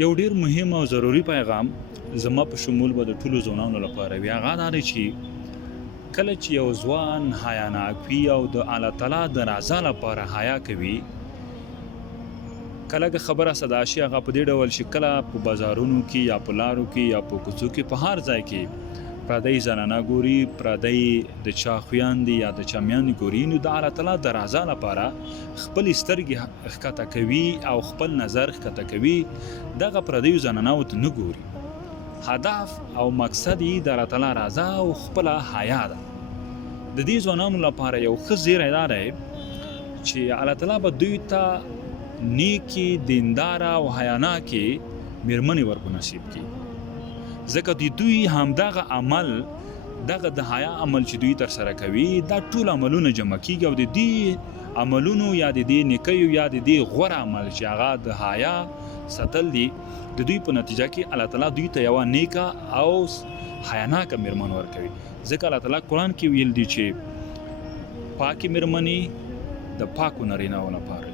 یو ډیر مهم او ضروری پیغام زما په شمول به د ټولو ځوانانو لپاره وي. هغه دا دی چې کله چې یو ځوان حیاناک وي او د الله تعالی د رضا لپاره حیا کوي، کله خبره صدا شي هغه په دې ډول چې کله په بازارونو کې یا په لارو کې یا په کوڅو کې په هر ځای کې پردی زنانه ګوري، پردی د چا خویندې یا د چا میندې ګوري، نو د الله تعالی د رضا لپاره خپل سترګې ښکته کوي او خپل نظر ښکته کوي، دغه پردیو زنانو ته نه ګوري. هدف او مقصد یې د الله تعالی رضا او خپله حیا ده. د دې ځوانانو لپاره یو ښه زیری دا دی چې الله تعالی به دوی ته نیکې، دینداره او حیاناکې میرمنې ورکو نصیب کړي، ځکه د دوی همدغه عمل، دغه د حیا عمل چې دوی ترسره کوي، دا ټول عملونه جمع کیږي او د دې عملونو یا د دې نیکیو یا د دې غوره عمل چې هغه د حیا ساتل دي، د دوی په نتیجه کې الله تعالی دوی ته یوه نیکه او حیاناکه میرمن ورکوي. ځکه الله تعالی قرآن کې ویل دي چې پاکې میرمنې د پاکو نارینه‌و لپاره